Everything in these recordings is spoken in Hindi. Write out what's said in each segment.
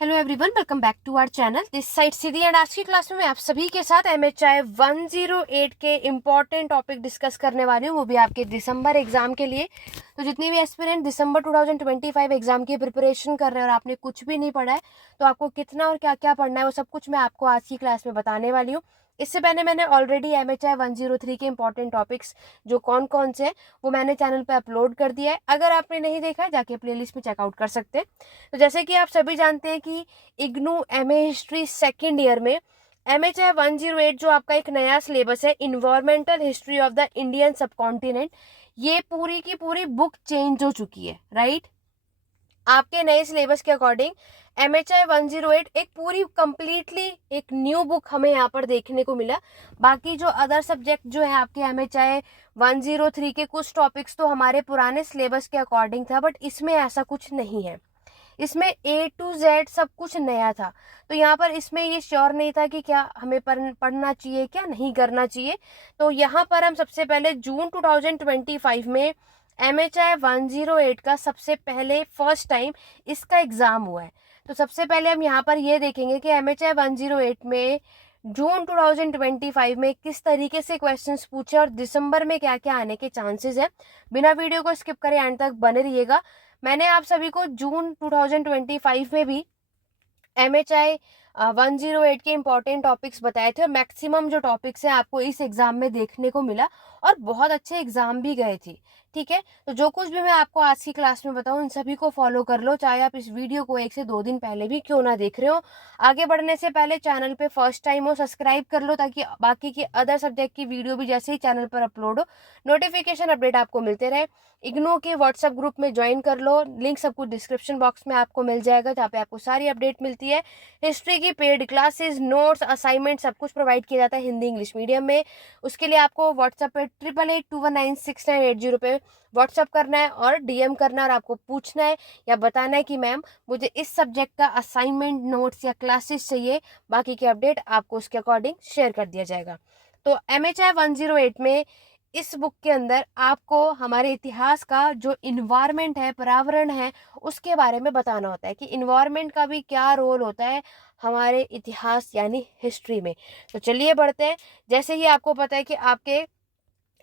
Hello everyone, welcome back to our channel. This side Siddhi and आज की क्लास में मैं आप सभी के साथ MHI 108 के इम्पॉर्टेंट टॉपिक डिस्कस करने वाली हूँ, वो भी आपके दिसंबर एग्जाम के लिए। तो जितनी भी एस्पिरेंट दिसंबर 2025 एग्जाम की प्रिपरेशन कर रहे हैं और आपने कुछ भी नहीं पढ़ा है तो आपको कितना और क्या क्या पढ़ना है वो सब कुछ मैं आपको आज की क्लास में बताने वाली हूँ। इससे पहले मैंने ऑलरेडी MHI 103 के इंपॉर्टेंट टॉपिक्स जो कौन कौन से हैं वो मैंने चैनल पे अपलोड कर दिया है। अगर आपने नहीं देखा है जाके प्लेलिस्ट में चेकआउट कर सकते हैं। तो जैसे कि आप सभी जानते हैं कि IGNOU MA history second year में MHI 108 जो आपका एक नया सिलेबस है, environmental history of the Indian subcontinent, ये पूरी की पूरी बुक चेंज हो चुकी है। राइट, आपके नए सिलेबस के अकॉर्डिंग MHI 108 एक पूरी कंप्लीटली एक न्यू बुक हमें यहाँ पर देखने को मिला। बाकी जो अदर सब्जेक्ट जो है आपके MHI 103 के कुछ टॉपिक्स तो हमारे पुराने सिलेबस के अकॉर्डिंग था, बट इसमें ऐसा कुछ नहीं है। इसमें A to Z सब कुछ नया था। तो यहाँ पर इसमें ये श्योर नहीं था कि क्या हमें पढ़ना चाहिए क्या नहीं करना चाहिए। तो यहाँ पर हम सबसे पहले जून 2025 में MHI 108 का सबसे पहले फर्स्ट टाइम इसका एग्जाम हुआ है। तो सबसे पहले हम यहाँ पर ये देखेंगे कि MHI 108 में जून 2025 में किस तरीके से क्वेश्चंस पूछे और दिसंबर में क्या क्या आने के चांसेस है। बिना वीडियो को स्किप करे एंड तक बने रहिएगा। मैंने आप सभी को जून 2025 में भी MHI 108 के इम्पोर्टेंट टॉपिक्स बताए थे और मैक्सिमम जो टॉपिक्स हैं आपको इस एग्जाम में देखने को मिला और बहुत अच्छे एग्जाम भी गए थे। ठीक है, तो जो कुछ भी मैं आपको आज की क्लास में बताऊं इन सभी को फॉलो कर लो, चाहे आप इस वीडियो को 1 से 2 दिन पहले भी क्यों ना देख रहे हो। आगे बढ़ने से पहले चैनल पे फर्स्ट टाइम हो सब्सक्राइब कर लो ताकि बाकी की अदर सब्जेक्ट की वीडियो भी जैसे ही चैनल पर अपलोड हो नोटिफिकेशन अपडेट आपको मिलते रहे। इग्नू के व्हाट्सएप ग्रुप में ज्वाइन कर लो, लिंक सब कुछ डिस्क्रिप्शन बॉक्स में आपको मिल जाएगा जहाँ पे आपको सारी अपडेट मिलती है। हिस्ट्री की पेड क्लासेस, नोट्स, असाइनमेंट सब कुछ प्रोवाइड किया जाता है हिंदी इंग्लिश मीडियम में। उसके लिए आपको व्हाट्सएप पे 8881196980 पे व्हाट्सएप करना है और DM करना है और आपको पूछना है या बताना है कि मैम मुझे इस सब्जेक्ट का असाइनमेंट, नोट्स या क्लासेस चाहिए। बाकी की अपडेट आपको उसके अकॉर्डिंग शेयर कर दिया जाएगा। तो MHI 108 में इस बुक के अंदर आपको हमारे इतिहास का जो इन्वायरमेंट है, पर्यावरण है, उसके बारे में बताना होता है कि इन्वायरमेंट का भी क्या रोल होता है हमारे इतिहास यानी हिस्ट्री में। तो चलिए बढ़ते हैं। जैसे ही आपको पता है कि आपके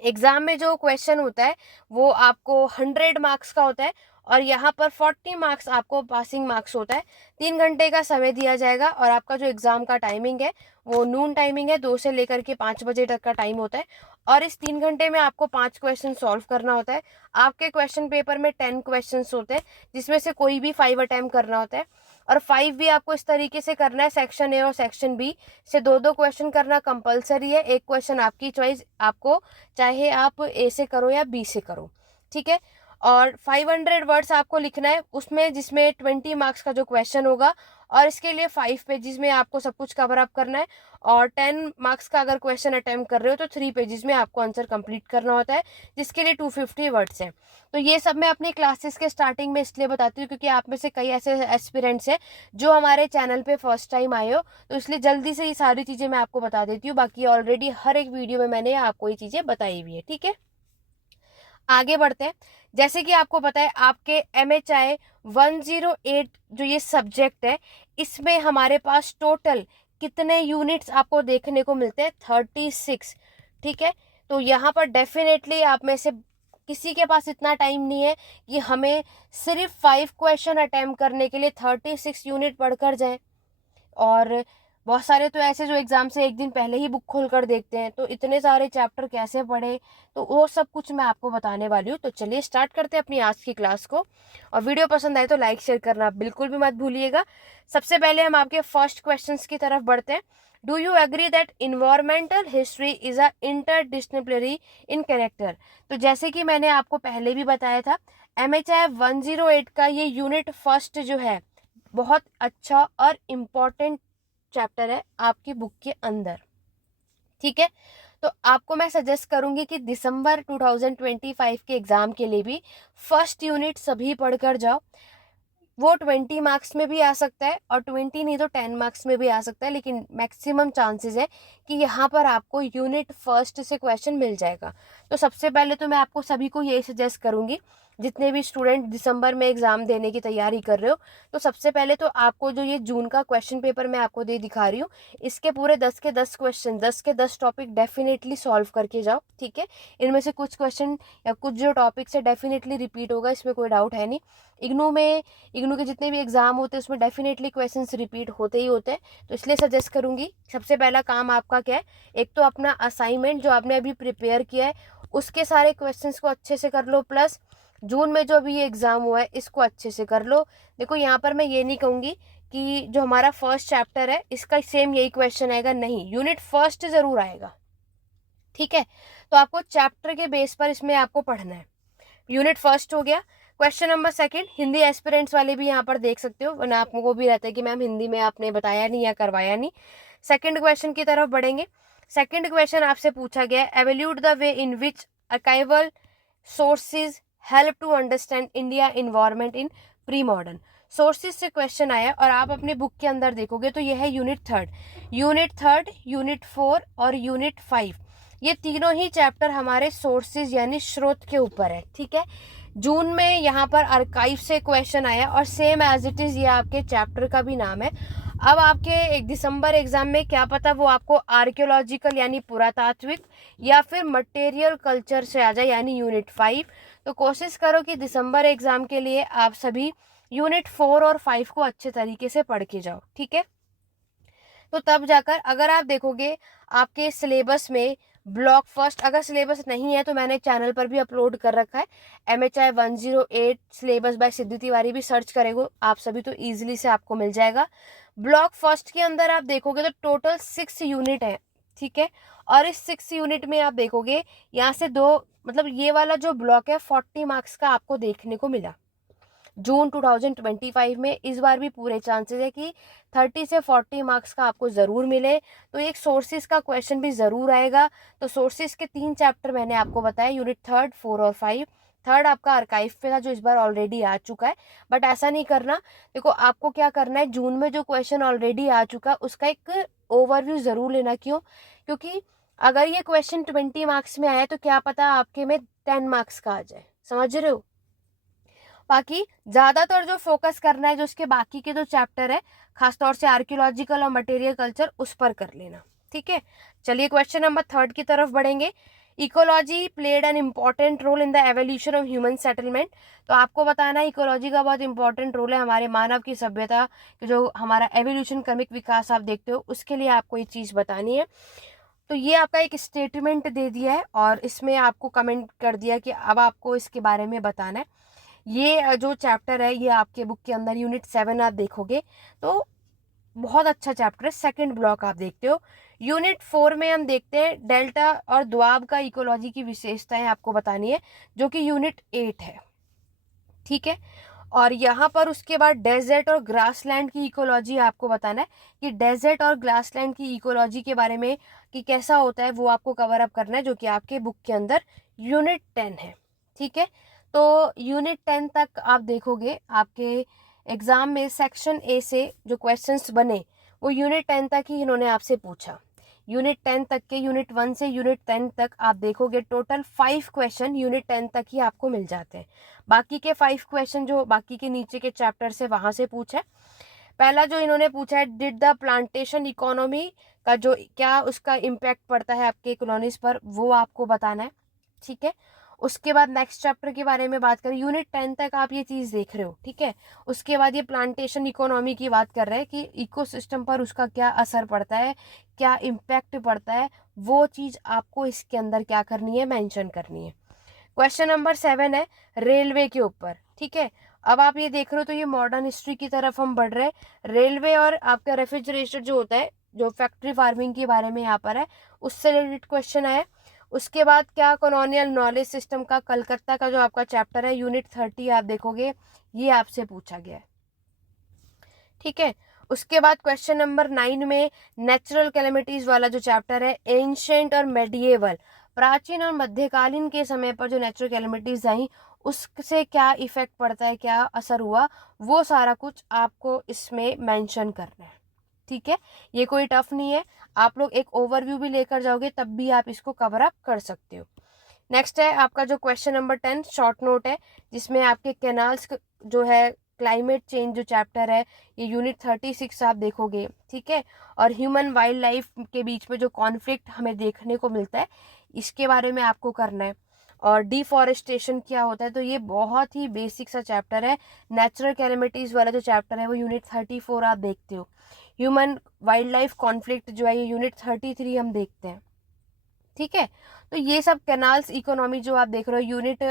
एग्जाम में जो क्वेश्चन होता है वो आपको 100 मार्क्स का होता है और यहाँ पर 40 मार्क्स आपको पासिंग मार्क्स होता है। 3 घंटे का समय दिया जाएगा और आपका जो एग्जाम का टाइमिंग है वो नून टाइमिंग है, 2 से लेकर के 5 बजे तक का टाइम होता है। और इस 3 घंटे में आपको 5 क्वेश्चन सॉल्व करना होता है। आपके क्वेश्चन पेपर में 10 क्वेश्चन होते हैं जिसमें से कोई भी 5 अटेम्प्ट करना होता है और 5 भी आपको इस तरीके से करना है, सेक्शन A और सेक्शन B से 2-2 क्वेश्चन करना कंपलसरी है। एक क्वेश्चन आपकी चॉइस, आपको चाहे आप A से करो या B से करो। ठीक है, और 500 वर्ड्स आपको लिखना है उसमें, जिसमें 20 मार्क्स का जो क्वेश्चन होगा और इसके लिए 5 पेजेस में आपको सब कुछ कवर अप करना है। और 10 मार्क्स का अगर क्वेश्चन अटेम्प्ट कर रहे हो तो 3 पेजेस में आपको आंसर कंप्लीट करना होता है जिसके लिए 250 वर्ड्स हैं। तो ये सब मैं अपनी क्लासेस के स्टार्टिंग में इसलिए बताती हूँ क्योंकि आप में से कई ऐसे एस्पिरेंट्स हैं जो हमारे चैनल पे फर्स्ट टाइम आए हो, तो इसलिए जल्दी से ये सारी चीज़ें मैं आपको बता देती हूँ। बाकी ऑलरेडी हर एक वीडियो में मैंने आपको ये चीज़ें बताई हुई है। ठीक है, आगे बढ़ते हैं। जैसे कि आपको पता है आपके MHI 108 जो ये सब्जेक्ट है इसमें हमारे पास टोटल कितने यूनिट्स आपको देखने को मिलते हैं? 36। ठीक है, तो यहाँ पर डेफिनेटली आप में से किसी के पास इतना टाइम नहीं है कि हमें सिर्फ 5 क्वेश्चन अटेम्प्ट करने के लिए 36 यूनिट पढ़कर जाए। और बहुत सारे तो ऐसे जो एग्जाम से एक दिन पहले ही बुक खोल कर देखते हैं, तो इतने सारे चैप्टर कैसे पढ़े, तो वो सब कुछ मैं आपको बताने वाली हूँ। तो चलिए स्टार्ट करते हैं अपनी आज की क्लास को। और वीडियो पसंद आए तो लाइक शेयर करना बिल्कुल भी मत भूलिएगा। सबसे पहले हम आपके फर्स्ट क्वेश्चन की तरफ बढ़ते हैं। Do you agree that environmental history is a interdisciplinary in character? तो जैसे कि मैंने आपको पहले भी बताया था, MHI 108 का ये यूनिट फर्स्ट जो है बहुत अच्छा और इम्पॉर्टेंट चैप्टर है आपकी बुक के अंदर। ठीक है, तो आपको मैं सजेस्ट करूंगी कि दिसंबर 2025 के एग्जाम के लिए भी फर्स्ट यूनिट सभी पढ़कर जाओ। वो 20 मार्क्स में भी आ सकता है और 20 नहीं तो 10 मार्क्स में भी आ सकता है, लेकिन मैक्सिमम चांसेस है कि यहाँ पर आपको यूनिट फर्स्ट से क्वेश्चन मिल जाएगा। तो सबसे पहले तो मैं आपको सभी को यही सजेस्ट करूंगी जितने भी स्टूडेंट दिसंबर में एग्ज़ाम देने की तैयारी कर रहे हो, तो सबसे पहले तो आपको जो ये जून का क्वेश्चन पेपर मैं आपको दे दिखा रही हूँ, इसके पूरे 10 के 10 क्वेश्चन, 10 के 10 टॉपिक डेफिनेटली सॉल्व करके जाओ, ठीक है। इनमें से कुछ क्वेश्चन या कुछ जो टॉपिक्स है डेफिनेटली रिपीट होगा, इसमें कोई डाउट है नहीं। इग्नू के जितने भी एग्जाम होते हैं उसमें डेफिनेटली क्वेश्चंस रिपीट होते ही होते हैं, तो इसलिए सजेस्ट करूंगी सबसे पहला काम आपका क्या है, एक तो अपना असाइनमेंट जो आपने अभी प्रिपेयर किया है उसके सारे क्वेश्चंस को अच्छे से कर लो, प्लस जून में जो अभी ये एग्जाम हुआ है इसको अच्छे से कर लो। देखो यहाँ पर मैं ये नहीं कहूँगी कि जो हमारा फर्स्ट चैप्टर है इसका सेम यही क्वेश्चन आएगा, नहीं, यूनिट फर्स्ट जरूर आएगा, ठीक है। तो आपको चैप्टर के बेस पर इसमें आपको पढ़ना है। यूनिट फर्स्ट हो गया। Question number second, Hindi aspirants वाले भी यहाँ पर देख सकते हो, वरना आपको भी रहता है कि मैम हिंदी में आपने बताया नहीं या करवाया नहीं। सेकंड क्वेश्चन की तरफ बढ़ेंगे। सेकंड क्वेश्चन आपसे पूछा गया, evaluate the way in which archival sources help to understand India environment in pre modern. Sources से क्वेश्चन आया और आप अपने बुक के अंदर देखोगे तो यह है यूनिट थर्ड, यूनिट 4 और यूनिट 5, ये तीनों ही चैप्टर हमारे सोर्सेज यानी स्रोत के ऊपर है, ठीक है। जून में यहाँ पर आर्काइव से क्वेश्चन आया और सेम एज इट इज ये आपके चैप्टर का भी नाम है। अब आपके दिसंबर एग्जाम में क्या पता वो आपको आर्कियोलॉजिकल यानी पुरातात्विक या फिर मटेरियल कल्चर से आ जाए यानी यूनिट 5। तो कोशिश करो कि दिसंबर एग्जाम के लिए आप सभी यूनिट 4 और 5 को अच्छे तरीके से पढ़ के जाओ, ठीक है। तो तब जाकर अगर आप देखोगे आपके सिलेबस में ब्लॉक फर्स्ट, अगर सिलेबस नहीं है तो मैंने चैनल पर भी अपलोड कर रखा है, MHI 108 सिलेबस बाय सिद्धि तिवारी, भी सर्च करेंगे आप सभी तो इजीली से आपको मिल जाएगा। ब्लॉक फर्स्ट के अंदर आप देखोगे तो टोटल 6 यूनिट है, ठीक है। और इस 6 यूनिट में आप देखोगे यहाँ से दो, मतलब ये वाला जो ब्लॉक है 40 मार्क्स का आपको देखने को मिला जून 2025 में। इस बार भी पूरे चांसेस है कि 30 से 40 मार्क्स का आपको ज़रूर मिले, तो एक सोर्सेज का क्वेश्चन भी ज़रूर आएगा। तो सोर्सेज के 3 चैप्टर मैंने आपको बताया, यूनिट 3, 4 और 5। थर्ड आपका आर्काइव पे था जो इस बार ऑलरेडी आ चुका है, बट ऐसा नहीं करना। देखो आपको क्या करना है, जून में जो क्वेश्चन ऑलरेडी आ चुका उसका एक ओवरव्यू ज़रूर लेना। क्यों? क्योंकि अगर ये क्वेश्चन 20 मार्क्स में आया तो क्या पता आपके में 10 मार्क्स का आ जाए, समझ रहे हो। बाकी ज्यादातर जो फोकस करना है जो उसके बाकी के जो चैप्टर है, खासतौर से आर्कियोलॉजिकल और मटेरियल कल्चर, उस पर कर लेना, ठीक है। चलिए क्वेश्चन नंबर 3 की तरफ बढ़ेंगे। Ecology played an important role in the evolution of human settlement. तो आपको बताना है इकोलॉजी का बहुत इंपॉर्टेंट रोल है हमारे मानव की सभ्यता, जो हमारा एवोल्यूशन क्रमिक विकास आप देखते हो उसके लिए आपको ये चीज बतानी है। तो ये आपका एक स्टेटमेंट दे दिया है और इसमें आपको कमेंट कर दिया कि अब आपको इसके बारे में बताना है। ये जो चैप्टर है ये आपके बुक के अंदर यूनिट 7 आप देखोगे तो बहुत अच्छा चैप्टर है, सेकंड ब्लॉक आप देखते हो। यूनिट 4 में हम देखते हैं डेल्टा और द्वाब का इकोलॉजी की विशेषताएं आपको बतानी है, जो कि यूनिट 8 है, ठीक है। और यहाँ पर उसके बाद डेजर्ट और ग्रासलैंड की इकोलॉजी आपको बताना है कि डेजर्ट और ग्रासलैंड की इकोलॉजी के बारे में कि कैसा होता है वो आपको कवर अप करना है, जो कि आपके बुक के अंदर यूनिट 10 है, ठीक है। तो यूनिट 10 तक आप देखोगे आपके एग्जाम में सेक्शन ए से जो क्वेश्चंस बने वो यूनिट 10 तक ही इन्होंने आपसे पूछा। यूनिट 10 तक के, यूनिट 1 से यूनिट 10 तक आप देखोगे टोटल 5 क्वेश्चन यूनिट 10 तक ही आपको मिल जाते हैं। बाकी के 5 क्वेश्चन जो बाकी के नीचे के चैप्टर से वहां से पूछा है। पहला जो इन्होंने पूछा है, डिड द प्लांटेशन इकोनॉमी का जो क्या उसका इम्पैक्ट पड़ता है आपके कॉलोनीज पर, वो आपको बताना है, ठीक है। उसके बाद नेक्स्ट चैप्टर के बारे में बात करें, यूनिट 10 तक आप ये चीज देख रहे हो, ठीक है। उसके बाद ये प्लांटेशन इकोनॉमी की बात कर रहे हैं कि इकोसिस्टम पर उसका क्या असर पड़ता है, क्या इम्पैक्ट पड़ता है, वो चीज आपको इसके अंदर क्या करनी है, मेंशन करनी है। क्वेश्चन नंबर 7 है रेलवे के ऊपर, ठीक है। अब आप ये देख रहे हो तो ये मॉडर्न हिस्ट्री की तरफ हम बढ़ रहे हैं। रेलवे और आपका रेफ्रिजरेटर जो होता है, जो फैक्ट्री फार्मिंग के बारे में यहाँ पर है, उससे रिलेटेड क्वेश्चन आया। उसके बाद क्या कॉलोनियल नॉलेज सिस्टम का कलकत्ता का जो आपका चैप्टर है यूनिट 30 आप देखोगे ये आपसे पूछा गया है, ठीक है। उसके बाद क्वेश्चन नंबर 9 में नेचुरल कैलेमिटीज वाला जो चैप्टर है, एंशिएंट और मेडिएवल, प्राचीन और मध्यकालीन के समय पर जो नेचुरल कैलेमिटीज आई उससे क्या इफेक्ट पड़ता है, क्या असर हुआ, वो सारा कुछ आपको इसमें मेंशन करना है, ठीक है। ये कोई टफ नहीं है, आप लोग एक ओवरव्यू भी लेकर जाओगे तब भी आप इसको कवर अप कर सकते हो। नेक्स्ट है आपका जो क्वेश्चन नंबर 10 शॉर्ट नोट है, जिसमें आपके कैनाल्स जो है, क्लाइमेट चेंज जो चैप्टर है, ये यूनिट 36 आप देखोगे, ठीक है। और ह्यूमन वाइल्ड लाइफ के बीच में जो कॉन्फ्लिक्ट हमें देखने को मिलता है, इसके बारे में आपको करना है। और डिफॉरेस्टेशन क्या होता है, तो ये बहुत ही बेसिक सा चैप्टर है। नेचुरल कैलेमिटीज वाला जो चैप्टर है वो यूनिट 34 आप देखते हो। ह्यूमन वाइल्ड लाइफ कॉन्फ्लिक्ट जो है ये यूनिट 33 हम देखते हैं, ठीक है। तो ये सब कैनाल्स इकोनॉमी जो आप देख रहे हो यूनिट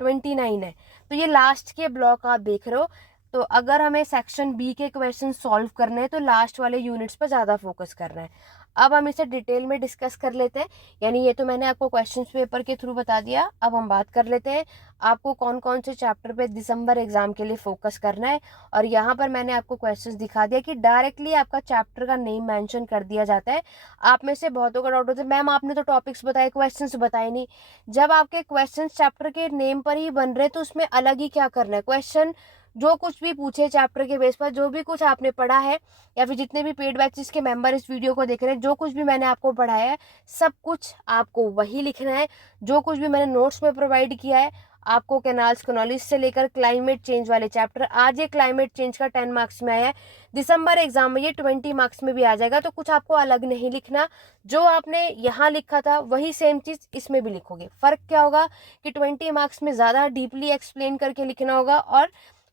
29 है। तो ये लास्ट के ब्लॉक आप देख रहे हो। तो अगर हमें सेक्शन बी के क्वेश्चन सॉल्व करने हैं तो लास्ट वाले यूनिट्स पर ज़्यादा फोकस करना है। अब हम इसे डिटेल में डिस्कस कर लेते हैं। यानी ये तो मैंने आपको क्वेश्चंस पेपर के थ्रू बता दिया। अब हम बात कर लेते हैं आपको कौन कौन से चैप्टर पे दिसंबर एग्जाम के लिए फोकस करना है। और यहाँ पर मैंने आपको क्वेश्चंस दिखा दिया कि डायरेक्टली आपका चैप्टर का नेम मेंशन कर दिया जाता है। आप में से बहुतों का डाउट होता है, मैम आपने तो टॉपिक्स बताए, क्वेश्चंस बताए नहीं। जब आपके क्वेश्चंस चैप्टर के नेम पर ही बन रहे तो उसमें अलग ही क्या करना है। क्वेश्चन जो कुछ भी पूछे चैप्टर के बेस पर, जो भी कुछ आपने पढ़ा है, या फिर जितने भी पेड बैचेस के मेंबर इस वीडियो को देख रहे हैं, जो कुछ भी मैंने आपको पढ़ाया है सब कुछ आपको वही लिखना है। जो कुछ भी मैंने नोट्स में प्रोवाइड किया है आपको, कैनाल्स कनॉलिस से लेकर क्लाइमेट चेंज वाले चैप्टर, आज ये क्लाइमेट चेंज का 10 मार्क्स में आया है, दिसंबर एग्जाम में ये 20 मार्क्स में भी आ जाएगा। तो कुछ आपको अलग नहीं लिखना, जो आपने यहाँ लिखा था वही सेम चीज इसमें भी लिखोगे। फर्क क्या होगा कि 20 मार्क्स में ज्यादा डीपली एक्सप्लेन करके लिखना होगा, और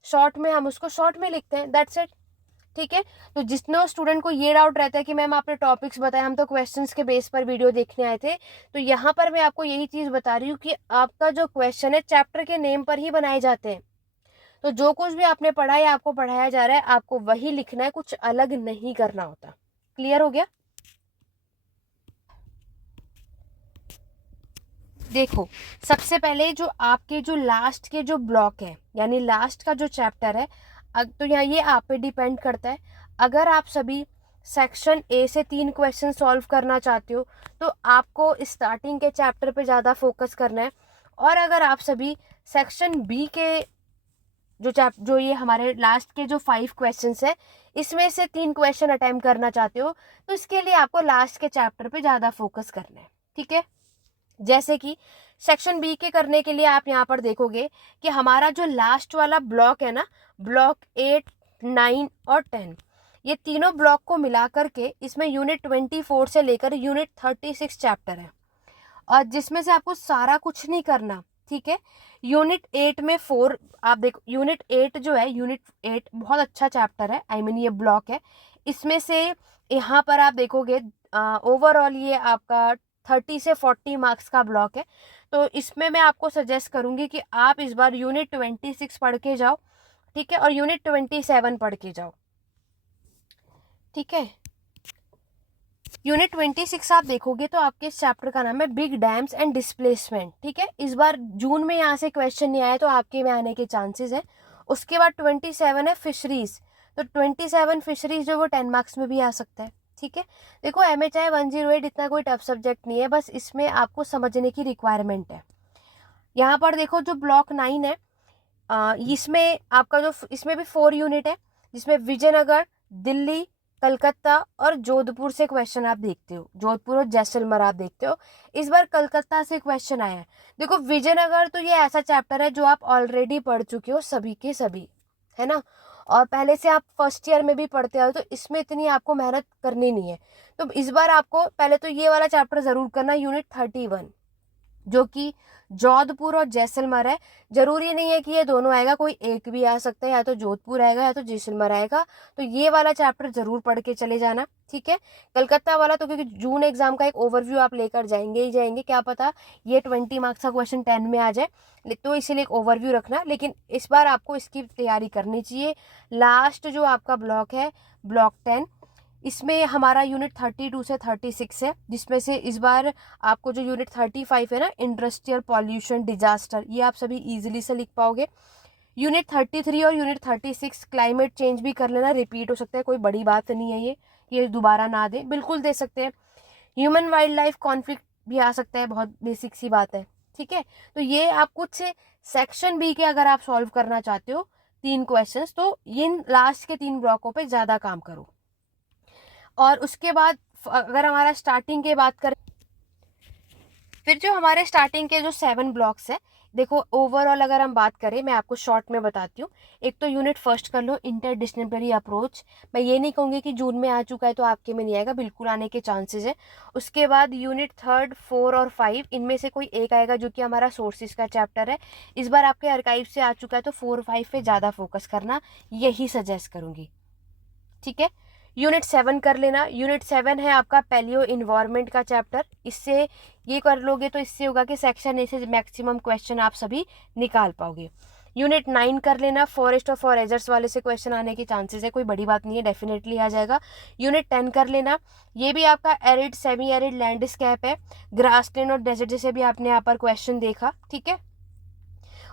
शॉर्ट में हम उसको शॉर्ट में लिखते हैं, दैट्स इट, ठीक है। तो जितने स्टूडेंट को ये डाउट रहता है कि मैम आपने टॉपिक्स बताए, हम तो क्वेश्चंस के बेस पर वीडियो देखने आए थे, तो यहाँ पर मैं आपको यही चीज बता रही हूँ कि आपका जो क्वेश्चन है चैप्टर के नेम पर ही बनाए जाते हैं। तो जो कुछ भी आपने पढ़ा है, आपको पढ़ाया जा रहा है, आपको वही लिखना है, कुछ अलग नहीं करना होता। क्लियर हो गया? देखो, सबसे पहले जो आपके जो लास्ट के जो ब्लॉक है, यानी लास्ट का जो चैप्टर है, तो यहाँ ये आप पे डिपेंड करता है। अगर आप सभी सेक्शन ए से 3 क्वेश्चन सॉल्व करना चाहते हो तो आपको स्टार्टिंग के चैप्टर पे ज़्यादा फोकस करना है। और अगर आप सभी सेक्शन बी के जो ये हमारे लास्ट के जो 5 क्वेश्चंस है, इसमें से 3 क्वेश्चन अटेम्प्ट करना चाहते हो, तो इसके लिए आपको लास्ट के चैप्टर पे ज़्यादा फोकस करना है, ठीक है। जैसे कि सेक्शन बी के करने के लिए आप यहाँ पर देखोगे कि हमारा जो लास्ट वाला ब्लॉक है ना, ब्लॉक 8, 9 और 10, ये तीनों ब्लॉक को मिला करके इसमें यूनिट 24 से लेकर यूनिट 36 चैप्टर है, और जिसमें से आपको सारा कुछ नहीं करना, ठीक है। यूनिट 8 में 4 आप देखो, यूनिट 8 जो है, यूनिट 8 बहुत अच्छा चैप्टर है, आई मीन ये ब्लॉक है। इसमें से यहाँ पर आप देखोगे ओवरऑल ये आपका 30 से 40 मार्क्स का ब्लॉक है। तो इसमें मैं आपको सजेस्ट करूंगी कि आप इस बार यूनिट 26 पढ़ के जाओ, ठीक है, और यूनिट 27 पढ़ के जाओ, ठीक है। यूनिट 26 आप देखोगे तो आपके इस चैप्टर का नाम है बिग डैम्स एंड डिस्प्लेसमेंट, ठीक है। इस बार जून में यहाँ से क्वेश्चन नहीं आया तो आपके में आने के चांसेस है। उसके बाद 27 है फिशरीज, तो 27 फिशरीज जो वो 10 मार्क्स में भी आ सकता है, ठीक है। देखो MHI 108 इतना कोई टफ सब्जेक्ट नहीं है, बस इसमें आपको समझने की रिक्वायरमेंट है। यहाँ पर देखो जो ब्लॉक 9 है, इसमें आपका जो इसमें भी 4 यूनिट है, जिसमें विजयनगर, दिल्ली, कलकत्ता और जोधपुर से क्वेश्चन आप देखते हो, जोधपुर और जैसलमेर आप देखते हो। इस बार कलकत्ता से क्वेश्चन आया है। देखो विजयनगर तो ये ऐसा चैप्टर है जो आप ऑलरेडी पढ़ चुके हो सभी के सभी, है ना, और पहले से आप फर्स्ट ईयर में भी पढ़ते हो, तो इसमें इतनी आपको मेहनत करनी नहीं है। तो इस बार आपको पहले तो ये वाला चैप्टर जरूर करना, यूनिट 31, जो कि जोधपुर और जैसलमेर है। जरूरी नहीं है कि ये दोनों आएगा, कोई एक भी आ सकता है, या तो जोधपुर आएगा या तो जैसलमेर आएगा। तो ये वाला चैप्टर जरूर पढ़ के चले जाना, ठीक है। कलकत्ता वाला तो क्योंकि जून एग्जाम का एक ओवरव्यू आप लेकर जाएंगे ही जाएंगे, क्या पता ये 20 मार्क्स का क्वेश्चन 10 में आ जाए, तो इसीलिए एक ओवरव्यू रखना। लेकिन इस बार आपको इसकी तैयारी करनी चाहिए। लास्ट जो आपका ब्लॉक है, ब्लॉक 10, इसमें हमारा यूनिट 32 से 36 है, जिसमें से इस बार आपको जो यूनिट 35 है ना, इंडस्ट्रियल पॉल्यूशन डिजास्टर, ये आप सभी इजीली से लिख पाओगे। यूनिट 33 और यूनिट 36 क्लाइमेट चेंज भी कर लेना, रिपीट हो सकता है, कोई बड़ी बात नहीं है ये दोबारा ना दे, बिल्कुल दे सकते हैं। ह्यूमन वाइल्ड लाइफ कॉन्फ्लिक्ट भी आ सकता है, बहुत बेसिक सी बात है, ठीक है। तो ये आप कुछ से सेक्शन बी के अगर आप सॉल्व करना चाहते हो 3 क्वेश्चंस, तो इन लास्ट के 3 ब्लॉकों पे ज़्यादा काम करो। और उसके बाद अगर हमारा स्टार्टिंग की बात करें, फिर जो हमारे स्टार्टिंग के जो 7 ब्लॉक्स है, देखो ओवरऑल अगर हम बात करें, मैं आपको शॉर्ट में बताती हूँ। एक तो यूनिट फर्स्ट कर लो, इंटरडिसिप्लिनरी अप्रोच। मैं ये नहीं कहूँगी कि जून में आ चुका है तो आपके में नहीं आएगा, बिल्कुल आने के चांसेस है। उसके बाद यूनिट थर्ड, 4 और 5, इनमें से कोई एक आएगा जो कि हमारा सोर्सेज का चैप्टर है। इस बार आपके आर्काइव से आ चुका है तो 4 5 पे ज़्यादा फोकस करना, यही सजेस्ट करूँगी। ठीक है, यूनिट 7 कर लेना। यूनिट 7 है आपका पैलियो इन्वायरमेंट का चैप्टर। इससे ये कर लोगे तो इससे होगा कि सेक्शन ए से मैक्सिमम क्वेश्चन आप सभी निकाल पाओगे। यूनिट 9 कर लेना, फॉरेस्ट और फॉरेजर्स वाले से क्वेश्चन आने के चांसेस है, कोई बड़ी बात नहीं है, डेफिनेटली आ जाएगा। यूनिट 10 कर लेना, ये भी आपका एरिड सेमी एरिड लैंडस्केप है, ग्रासलैंड और डेजर्ट जैसे भी आपने यहाँ पर क्वेश्चन देखा। ठीक है,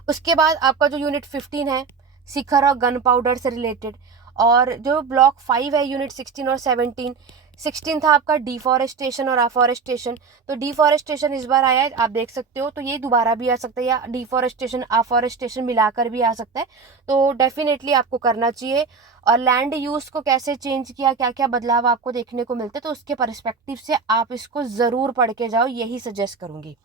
उसके बाद आपका जो यूनिट 15 है, शिखर और गन पाउडर से रिलेटेड। और जो ब्लॉक 5 है, यूनिट 16 और 17, 16 था आपका डिफॉरेस्टेशन और अफॉरेस्टेशन। तो डिफॉरेस्टेशन इस बार आया है, आप देख सकते हो, तो ये दोबारा भी आ सकता है, या डिफॉरेस्टेशन अफॉरेस्टेशन मिलाकर भी आ सकता है। तो डेफिनेटली आपको करना चाहिए। और लैंड यूज को कैसे चेंज किया, क्या क्या बदलाव आपको देखने को मिलते हैं, तो उसके परस्पेक्टिव से आप इसको ज़रूर पढ़ के जाओ, यही सजेस्ट करूँगी।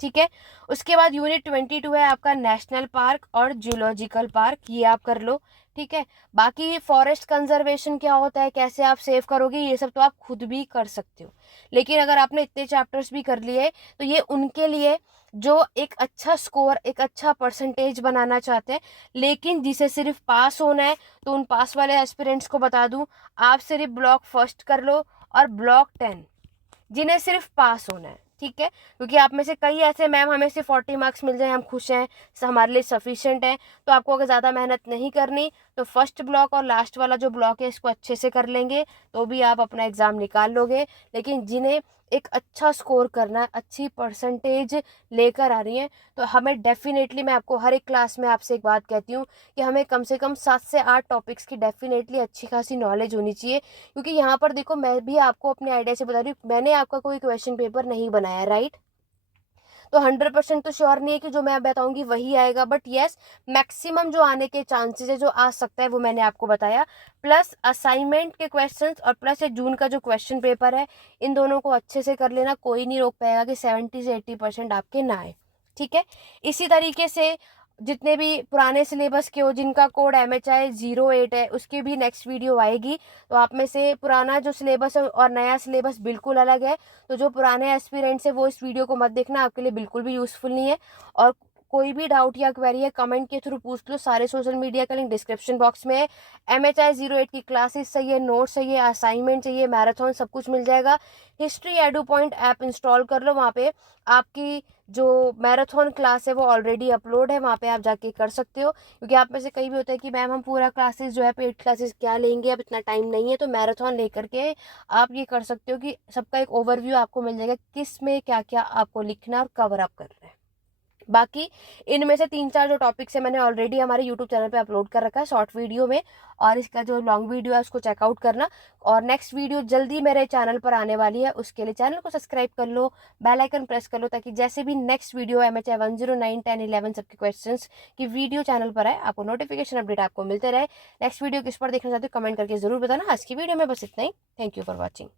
ठीक है, उसके बाद यूनिट 22 है आपका नेशनल पार्क और जूलॉजिकल पार्क, ये आप कर लो। ठीक है, बाकी फॉरेस्ट कंजर्वेशन क्या होता है, कैसे आप सेव करोगे, ये सब तो आप खुद भी कर सकते हो। लेकिन अगर आपने इतने चैप्टर्स भी कर लिए तो ये उनके लिए जो एक अच्छा स्कोर, एक अच्छा परसेंटेज बनाना चाहते हैं, लेकिन जिसे सिर्फ पास होना है, तो उन पास वाले एस्पिरेंट्स को बता दूं, आप सिर्फ ब्लॉक फर्स्ट कर लो और ब्लॉक 10 जिन्हें सिर्फ पास होना है। ठीक है, क्योंकि आप में से कई ऐसे, मैम हमें सिर्फ 40 मार्क्स मिल जाए हम खुश हैं, हमारे लिए सफिशिएंट है। तो आपको अगर ज़्यादा मेहनत नहीं करनी तो फर्स्ट ब्लॉक और लास्ट वाला जो ब्लॉक है इसको अच्छे से कर लेंगे तो भी आप अपना एग्ज़ाम निकाल लोगे। लेकिन जिन्हें एक अच्छा स्कोर करना है, अच्छी परसेंटेज लेकर आ रही है, तो हमें डेफिनेटली, मैं आपको हर एक क्लास में आपसे एक बात कहती हूँ कि हमें कम से कम 7 से 8 टॉपिक्स की डेफिनेटली अच्छी खासी नॉलेज होनी चाहिए। क्योंकि यहाँ पर देखो, मैं भी आपको अपने आइडिया से बता रही हूँ, मैंने आपका कोई क्वेश्चन पेपर नहीं बनाया, राइट? तो 100% तो श्योर नहीं है कि जो मैं बताऊंगी वही आएगा, बट येस, मैक्सिमम जो आने के चांसेस है, जो आ सकता है, वो मैंने आपको बताया। प्लस असाइनमेंट के क्वेश्चंस और प्लस एक जून का जो क्वेश्चन पेपर है, इन दोनों को अच्छे से कर लेना, कोई नहीं रोक पाएगा कि 70 से 80% आपके ना आए। ठीक है, इसी तरीके से जितने भी पुराने सिलेबस के हो, जिनका कोड MHI 08 है, उसकी भी नेक्स्ट वीडियो आएगी। तो आप में से पुराना जो सिलेबस है और नया सिलेबस बिल्कुल अलग है, तो जो पुराने एस्पिरेंट्स है वो इस वीडियो को मत देखना, आपके लिए बिल्कुल भी यूज़फुल नहीं है। और कोई भी डाउट या क्वेरी है, कमेंट के थ्रू पूछ लो, सारे सोशल मीडिया का लिंक डिस्क्रिप्शन बॉक्स में है। MHI 08 की क्लासेस चाहिए, नोट्स चाहिए, असाइनमेंट चाहिए, मैराथन, सब कुछ मिल जाएगा। History edu point app install कर लो, वहाँ पे आपकी जो मैराथन क्लास है वो ऑलरेडी अपलोड है, वहाँ पे आप जाके कर सकते हो। क्योंकि आप में से कई भी होता है कि मैम हम पूरा क्लासेस जो है, पेड क्लासेस क्या लेंगे, अब इतना टाइम नहीं है, तो मैराथन लेकर के आप ये कर सकते हो कि सबका एक ओवरव्यू आपको मिल जाएगा, किस में क्या क्या आपको लिखना और कवर अप करना है। बाकी इनमें से 3-4 जो टॉपिक्स है मैंने ऑलरेडी हमारे यूट्यूब चैनल पे अपलोड कर रखा है शॉर्ट वीडियो में, और इसका जो लॉन्ग वीडियो है उसको चेकआउट करना। और नेक्स्ट वीडियो जल्दी मेरे चैनल पर आने वाली है, उसके लिए चैनल को सब्सक्राइब कर लो, बेल आइकन प्रेस कर लो, ताकि जैसे भी नेक्स्ट वीडियो MHI 109, 10, 11 सबके क्वेश्चन की वीडियो चैनल पर आए, आपको नोटिफिकेशन अपडेट आपको मिलते रहे। नेक्स्ट वीडियो किस पर देखना चाहते हो कमेंट करके जरूर बताना। आज की वीडियो में बस इतना ही। Thank you for watching.